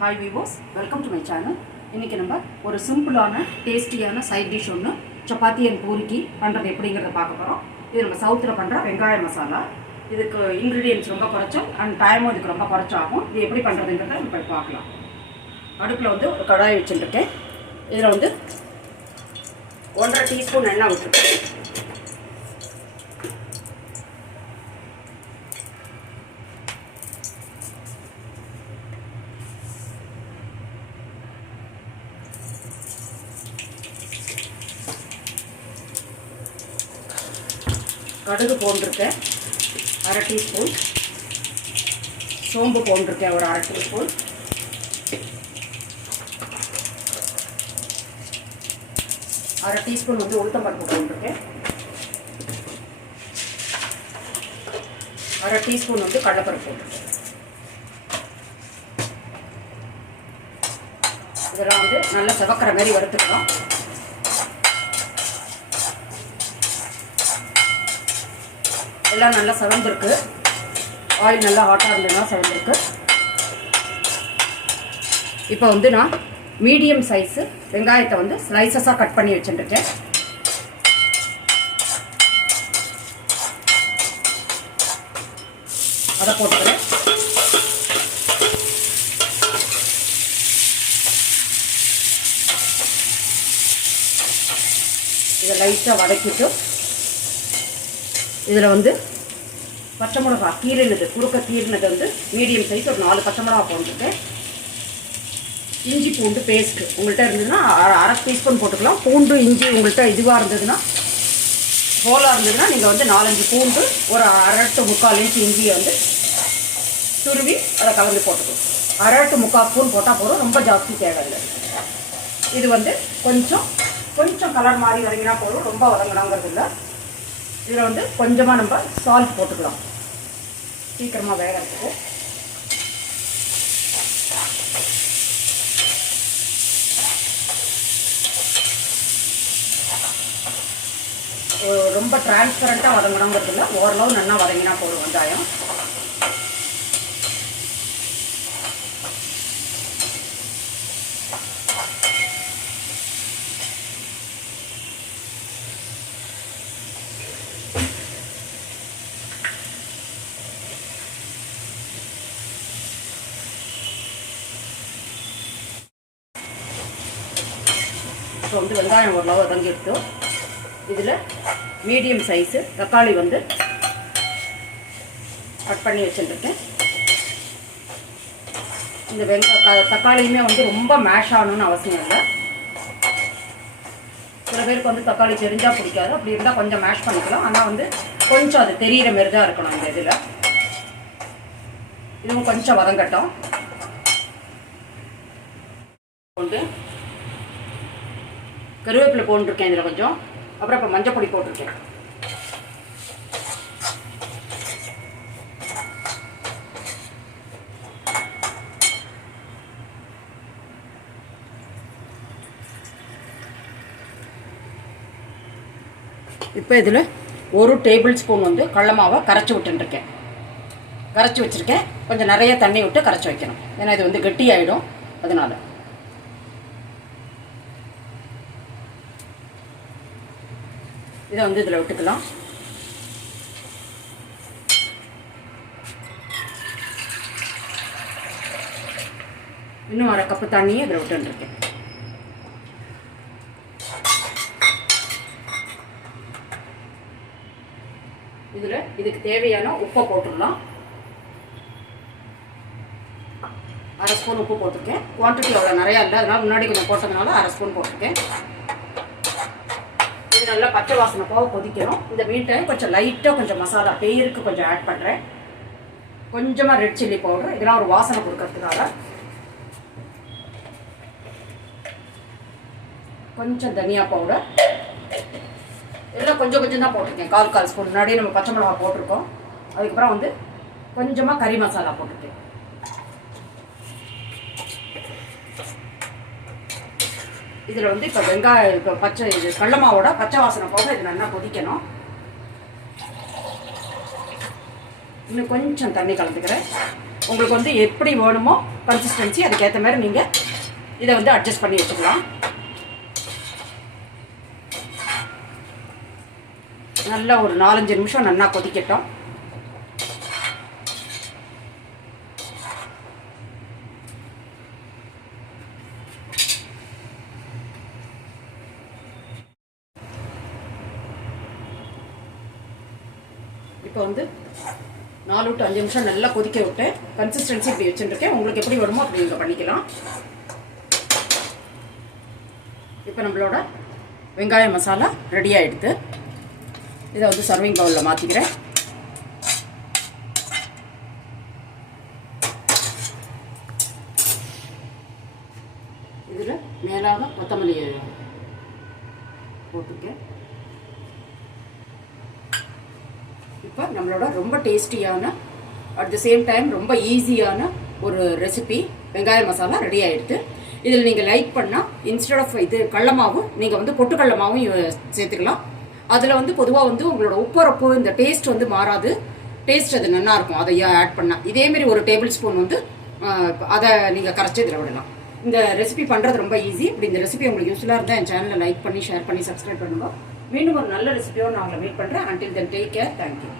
Hi viewers, welcome to my channel. இன்னைக்கு நம்ம ஒரு சிம்பிளான டேஸ்டியான சைட் டிஷ் ஒன்று சப்பாத்தி அண்ட் பூரிக்கு பண்ணுறது எப்படிங்கிறத பார்க்க போகிறோம். இது நம்ம சவுத்தில் பண்ணுற வெங்காய மசாலா. இதுக்கு இன்க்ரீடியன்ட்ஸ் ரொம்ப குறைச்சோம் அண்ட் டைமும் இதுக்கு ரொம்ப குறைச்சாகும். இது எப்படி பண்ணுறதுங்கிறத இப்போ பார்க்கலாம். அடுப்பில் வந்து ஒரு கடாய் வச்சுருக்கேன். இதில் வந்து 1.5 டீஸ்பூன் எண்ணெய் விட்டுருக்கேன். கடுகு போட்டிருக்கேன் 1/2 டீஸ்பூன், சோம்பு போட்டிருக்கேன் ஒரு 1/2 டீஸ்பூன், அரை டீஸ்பூன் வந்து உளுத்தம்பருப்பு போட்டிருக்கேன், 1/2 டீஸ்பூன் வந்து கடலைப்பருப்பு போட்டிருக்கேன். இதெல்லாம் வந்து நல்லா செவக்கிற மாதிரி வறுத்துக்கலாம். எல்லாம் நல்லா செவந்திருக்கு. ஆயில் நல்லா ஹாட்டாக இருந்ததுன்னா செவந்திருக்கு. இப்போ வந்து நான் மீடியம் சைஸு வெங்காயத்தை வந்து ஸ்லைசஸாக கட் பண்ணி வச்சுருக்கேன். அதை போட்டுக்கிறேன். இதை லைட்டாக வதக்கிட்டு இதில் வந்து பச்சை மிளகா கீறினது குறுக்க கீறினது வந்து மீடியம் சைஸ் ஒரு 4 பச்சை மிளகா போட்டுருக்கேன். இஞ்சி பூண்டு பேஸ்ட்டு உங்கள்கிட்ட இருந்ததுன்னா 1/2 டீஸ்பூன் போட்டுக்கலாம். பூண்டு இஞ்சி உங்கள்கிட்ட இதுவாக இருந்ததுன்னா ஹோலாக இருந்ததுன்னா நீங்கள் வந்து 4-5 பூண்டு ஒரு 1/2 to 3/4 இன்ச் இஞ்சியை வந்து துருவி அதை கலந்து போட்டுக்கலாம். 1/2 to 3/4 ஸ்பூன் போட்டால் போதும், ரொம்ப ஜாஸ்தி தேவையில்லை. இது வந்து கொஞ்சம் கலர் மாதிரி வதங்கினா போதும், ரொம்ப வதங்கினாங்கிறது இல்லை. இதில் வந்து கொஞ்சமாக நம்ம சால்ட் போட்டுக்கலாம் சீக்கிரமாக வேகிறதுக்கு. ரொம்ப டிரான்ஸ்பரண்ட்டாக வதங்கணுங்கிறது இல்லை, ஓரளவு நல்லா வதங்கினா போதும் வெங்காயம். இப்போ வந்து வெங்காயம் ஓரளவு வதங்கிட்டு இதில் மீடியம் சைஸு தக்காளி வந்து கட் பண்ணி வச்சுருக்கேன். இந்த தக்காளியுமே வந்து ரொம்ப மேஷ் ஆகணும்னு அவசியம் இல்லை. சில பேருக்கு வந்து தக்காளி தெரிஞ்சால் பிடிக்காது, அப்படி இருந்தால் கொஞ்சம் மேஷ் பண்ணிக்கலாம். ஆனால் வந்து கொஞ்சம் அது தெரிகிற மாரி தான் இருக்கணும். இந்த இதில் இதுவும் கொஞ்சம் வதங்கட்டும். கொண்டு கருவேப்பிலை போட்டுருக்கேன் இதில் கொஞ்சம். அப்புறம் இப்போ மஞ்சள் பொடி போட்டிருக்கேன். இப்போ இதில் 1 டேபிள் ஸ்பூன் வந்து கடலை மாவை கரைச்சி விட்டுருக்கேன். கரைச்சி வச்சுருக்கேன். கொஞ்சம் நிறைய தண்ணி விட்டு கரைச்சி வைக்கணும், ஏன்னா இது வந்து கெட்டி ஆகிடும். அதனால் இதை வந்து இதில் விட்டுக்கலாம். இன்னும் 1/2 கப்பு தண்ணியை இதில் விட்டுருக்கேன். இதில் இதுக்கு தேவையான உப்பை போட்டுடலாம். 1/2 ஸ்பூன் உப்பு போட்டிருக்கேன். குவான்டிட்டி அவ்வளோ நிறையா இல்லை, அதனால் முன்னாடி கொஞ்சம் போட்டதுனால 1/2 ஸ்பூன் போட்டிருக்கேன். நல்லா பச்சை வாசனை போக கொதிக்கணும். இந்த மீன் டைம் கொஞ்சம் லைட்டாக கொஞ்சம் மசாலா பெயருக்கு கொஞ்சம் ஆட் பண்ணுறேன். கொஞ்சமாக ரெட் சில்லி பவுடர், இதெல்லாம் ஒரு வாசனை கொடுக்கறதுக்காக. கொஞ்சம் தனியா பவுடர், எல்லாம் கொஞ்சம் தான் போட்டிருக்கேன். 1/4 ஸ்பூன். முன்னாடியே நம்ம பச்சை மிளகா போட்டிருக்கோம். அதுக்கப்புறம் வந்து கொஞ்சமாக கறி மசாலா போட்டிருக்கேன். இதில் வந்து இப்போ வெங்காயம் இப்போ இது கடலை மாவோட பச்சை வாசனை போக இது நல்லா கொதிக்கணும். இன்னும் கொஞ்சம் தண்ணி கலந்துக்கிறேன். உங்களுக்கு வந்து எப்படி வேணுமோ கன்சிஸ்டன்சி அதுக்கேற்ற மாதிரி நீங்கள் இதை வந்து அட்ஜஸ்ட் பண்ணி வச்சுக்கலாம். நல்லா ஒரு 4-5 நிமிஷம் நல்லா கொதிக்கட்டும். இப்போ வந்து 4 to 5 நிமிஷம் நல்லா கொதிக்க விட்டு கன்சிஸ்டன்சி இப்படி வச்சுருக்கேன். உங்களுக்கு எப்படி வருமோ அப்படி நீங்கள் பண்ணிக்கலாம். இப்போ நம்மளோட வெங்காய மசாலா ரெடி ஆகிடுது. இதை வந்து சர்விங் பவுலில் மாற்றிக்கிறேன். இதில் மேலாக கொத்தமல்லியை போட்டுருக்கேன். இப்போ நம்மளோட ரொம்ப டேஸ்டியான அட் த சேம் டைம் ரொம்ப ஈஸியான ஒரு ரெசிபி வெங்காய மசாலா ரெடி ஆகிடுது. இதில் நீங்கள் லைக் பண்ணால் இன்ஸ்டெட் ஆஃப் இது கடலமாவும் நீங்கள் வந்து பொட்டுக்கடலமாவும் சேர்த்துக்கலாம். அதில் வந்து பொதுவாக வந்து உங்களோட உப்பரப்பு இந்த டேஸ்ட் வந்து மாறாது. டேஸ்ட் அது நல்லாயிருக்கும் அதை ஆட் பண்ணால். இதேமாரி ஒரு டேபிள் ஸ்பூன் வந்து அதை நீங்கள் கரைச்சி இதில் விடலாம். இந்த ரெசிபி பண்ணுறது ரொம்ப ஈஸி. இப்படி இந்த ரெசிபி உங்களுக்கு யூஸ்ஃபுல்லாக இருந்தால் என் சேனலை லைக் பண்ணி ஷேர் பண்ணி சப்ஸ்கிரைப் பண்ணுங்கள். மீண்டும் ஒரு நல்ல ரெசிபியோடு நான் உங்களை மீட் பண்ணுறேன். Until then take care. Thank you.